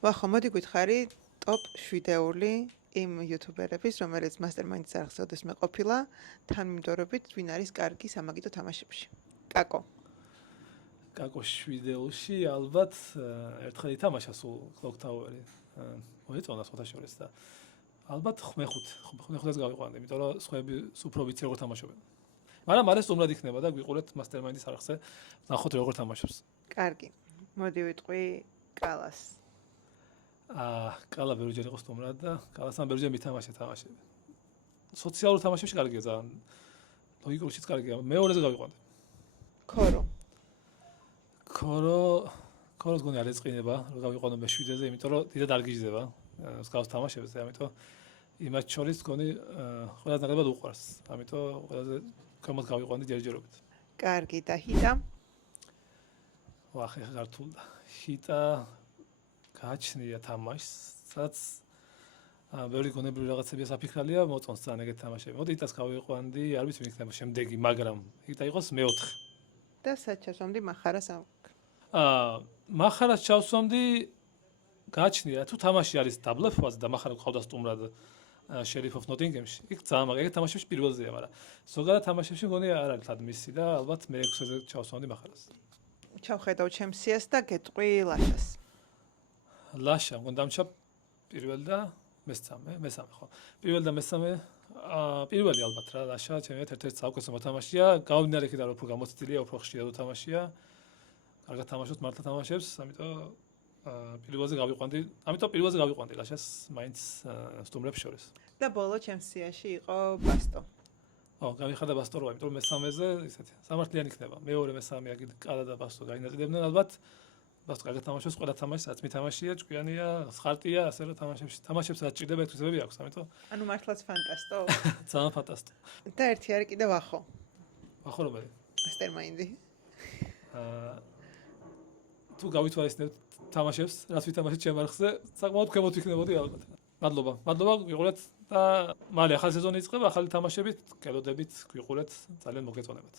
ვახო, მოდი გითხარი ტოპ 7-ეული იმ იუთუბერების, რომელიც მასტერმაინდის არხზე ოდესმე ყოფილა, თანმიმდევრობით ვინ არის კარგი სამაგიდო თამაშებში. კაკო. კაკო 7-ში ალბათ ერთხელ ითამაშა სულ Clock Tower-ი. მოეწონა სხვათა შორის და ალბათ ხმეხუთს გავიყვანდი, იმიტომ რომ სხვები უფრო ვიცი როგორ თამაშობენ. მაგრამ არის სტუმრად იქნება და გვიყურეთ მასტერმაინდის არხზე, ნახოთ როგორ თამაშობს. კარგი. მოდი ვიტყვი კალას. კალა ბევრჯერ იყო სტუმრად და კალასთან ბევრჯერ მითამაშე თამაშები. სოციალურ თამაშებში კარგია ძალიან. ლოგიკურშიც კარგია. მეორეზე გავიყვანდი. ქორო. ქოროს გონი არ ეწყინება, რომ გავიყვანო მე-7-ზე, იმიტომ რომ დიდად არ გიждდება. მსგავს თამაშებზე, ამიტომ იმათ შორის გონი ყველაზე ნაკლებად უყვარს. ამიტომ ყველაზე ქვემოთ გავიყვანდი ჯერჯერობით. კარგი და ჰიტა. ვახე გართულდა. ჰიტა გააჩნია თამაშს, სადაც ბევრი გონებრივი რაღაცებია საფიქრალია, მოწონს ძალიან ეგეთი თამაშები. მოდი ჰიტას გავიყვანდი, არ ვიცი ვინ იქნება შემდეგი, მაგრამ ჰიტა იყოს მე-4. და საჩასვამდი მახარას ამ. მახარას ჩავსვამდი გააჩნია თუ თამაში არის დაბლეფված და მახარა ყავდა სტუმრად Sheriff of Nottingham-ში. იქ ძალიან მაგარი თამაშებში პირველზეა, მაგრამ ზოგადად თამაშებში მგონი არ არის თად მისი და ალბათ მე-6-ზე ჩავსვამდი მახარას. ჩავხედავ ჩემს სიას და გეტყვი ლაშას. ლაშა მგონი დამჩა პირველ და მესამე ხო. პირველ და მესამე პირველი ალბათ რა ლაშა ჩემი ერთ-ერთი საუკეთესო მოთამაშეა. გავმინარე კიდე რომ უფრო გამოცდილია, უფრო ხშირად უთამაშია. კარგად თამაშობს, მართლა თამაშობს, ამიტომ პირველზე გავიყვანდი ლაშას მაინც სტუმრებს შორის. და ბოლო ჩემს სიაში იყო ბასტო. გავიხარდა ბასტო როა, იმიტომ რომ მესამეზე ისეთი სამართლიანი იქნება. მეორე მესამე აგით კალა და ბასტო გაინაწილებდნენ ალბათ. ბასტო კარგად თამაშობს, ყველა თამაშს რაც მითამაშია, ჭკვიანია, ხარტია, ასე რომ თამაშებს რაც ჭირდება ეთქვისებები აქვს, ამიტომ ანუ მართლაც ფანტასტო. ძალიან ფანტასტო. და ერთი არის კიდე ვახო. ვახო რომელი? მასტერმაინდი. თუ გავითვალისწინებთ თამაშებს, რაც ვითამაშეთ ჩემ არხზე, საკმაოდ ქვემოთ ვიქნებოდი ალბათ. მადლობა, გვიყურეთ და მალე ახალი სეზონი იწყება, ახალი თამაშებით, კელოდებით, გვიყურეთ, ძალიან მოგეწონებათ.